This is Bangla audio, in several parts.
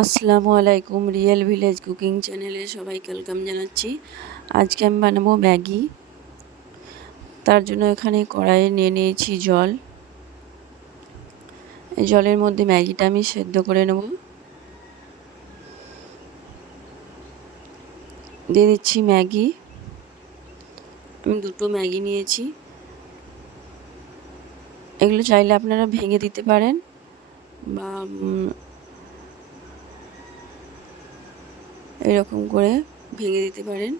আসসালামু আলাইকুম রিয়েল ভিলেজ কুকিং চ্যানেলে সবাইকে ওয়েলকাম জানাচ্ছি। আজকে আমি বানাবো ম্যাগি। তার জন্য এখানে কড়াইয়ে নিয়ে নিয়েছি জল। জলের মধ্যে ম্যাগিটা আমি সেদ্ধ করে নেব। দিয়ে দিচ্ছি ম্যাগি। আমি দুটো ম্যাগি নিয়েছি। এগুলো চাইলে আপনারা ভেঙে দিতে পারেন বা এরকম করে ভেঙে দিতে পারেন।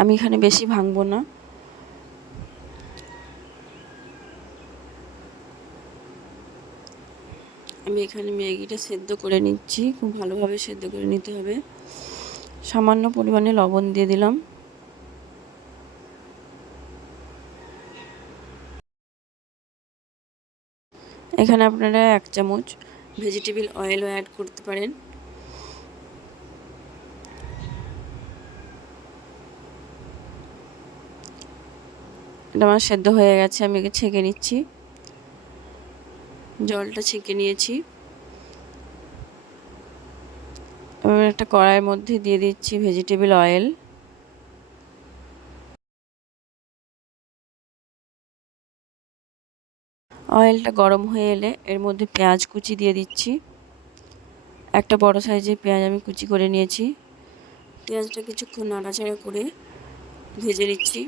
আমি এখানে বেশি ভাঙবো না। আমি এখানে ম্যাগিটা সেদ্ধ করে নিচ্ছি, খুব ভালোভাবে সেদ্ধ করে নিতে হবে। সামান্য পরিমাণে লবণ দিয়ে দিলাম। এখানে আপনারা এক চামচ ভেজিটেবিল অয়েলও অ্যাড করতে পারেন। এটা আমার সেদ্ধ হয়ে গেছে, আমি একে ছেঁকে নিচ্ছি। জলটা ছেঁকে নিয়েছি। এবার একটা কড়াইয়ের মধ্যে দিয়ে দিচ্ছি ভেজিটেবিল অয়েল অয়েলটা গরম হয়ে এলে এর মধ্যে পেঁয়াজ কুচি দিয়ে দিচ্ছি। একটা বড় সাইজের পেঁয়াজ আমি কুচি করে নিয়েছি। পেঁয়াজটা কিছুক্ষণ নাড়াচাড়া করে ভেজে নিচ্ছি।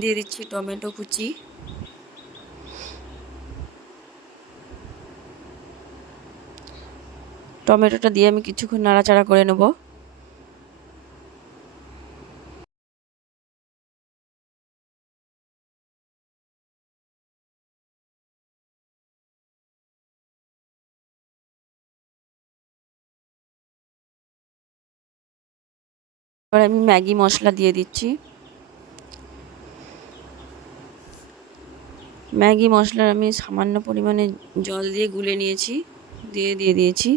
দিয়ে দিচ্ছি টমেটো কুচি। টমেটোটা দিয়ে আমি কিছুক্ষণ নাড়াচাড়া করে নেব। এবার আমি ম্যাগি মশলা দিয়ে দিচ্ছি। ম্যাগি মশলার আমি সামান্য পরিমাণে জল দিয়ে গুলে নিয়েছি, দিয়ে দিয়ে দিয়েছি।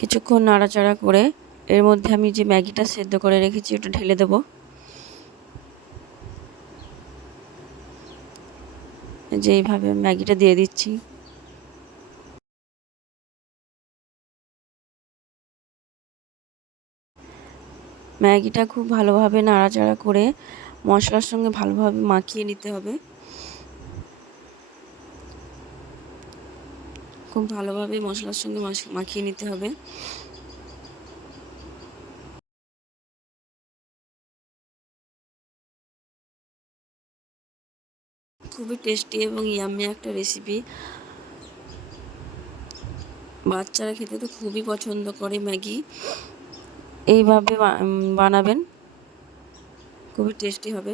কিছুক্ষণ নাড়াচাড়া করে এর মধ্যে আমি যে ম্যাগিটা সেদ্ধ করে রেখেছি ওটা ঢেলে দেবো। যে এইভাবে ম্যাগিটা দিয়ে দিচ্ছি। ম্যাগিটা খুব ভালোভাবে নাড়াচাড়া করে মশলার সঙ্গে ভালোভাবে মাখিয়ে নিতে হবে। খুব ভালোভাবে মশলার সঙ্গে মাখিয়ে নিতে হবে। খুবই টেস্টি এবং ইয়াম্মি একটা রেসিপি বাচ্চারা খেতে তো খুবই পছন্দ করে ম্যাগি। এইভাবে বানাবেন। খুবই টেস্টি হবে।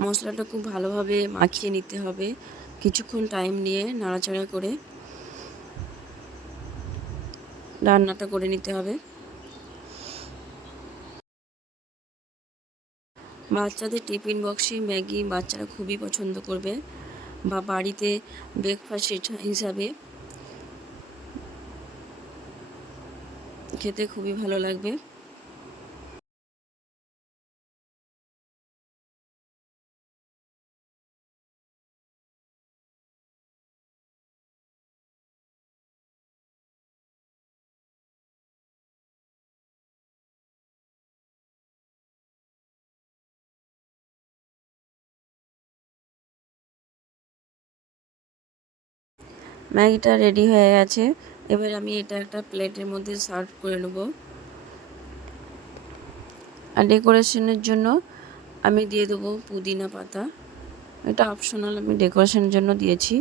মশলাটা খুব ভালোভাবে মাখিয়ে নিতে হবে। কিছুক্ষণ টাইম নিয়ে নাড়াচাড়া করে রান্নাটা করে নিতে হবে। বাচ্চাদের টিফিন বক্সে ম্যাগি বাচ্চারা খুবই পছন্দ করবে বা বাড়িতে ব্রেকফাস্ট হিসাবে খেতে খুবই ভালো লাগবে। ম্যাগিটা রেডি হয়ে গেছে। এবার আমি এটা একটা প্লেটের মধ্যে সার্ভ করে নেব। আর ডেকোরেশনের জন্য আমি দিয়ে দেবো পুদিনা পাতা। এটা অপশনাল আমি ডেকোরেশনের জন্য দিয়েছি।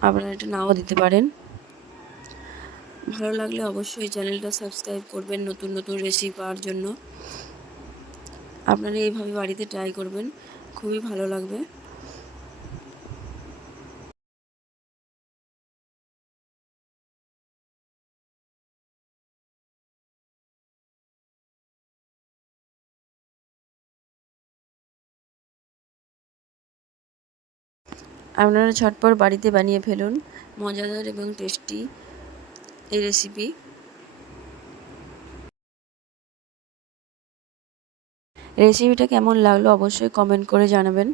আপনারা এটা নাও দিতে পারেন। ভালো লাগলে অবশ্যই চ্যানেলটা সাবস্ক্রাইব করবেন নতুন নতুন রেসিপি পাওয়ার জন্য। আপনারা এইভাবে বাড়িতে ট্রাই করবেন। খুবই ভালো লাগবে। আপনারা ঝটপট বাড়িতে বানিয়ে ফেলুন। মজাদার এবং টেস্টি এই রেসিপি রেসিপিটা কেমন লাগল অবশ্যই কমেন্ট করে জানাবেন।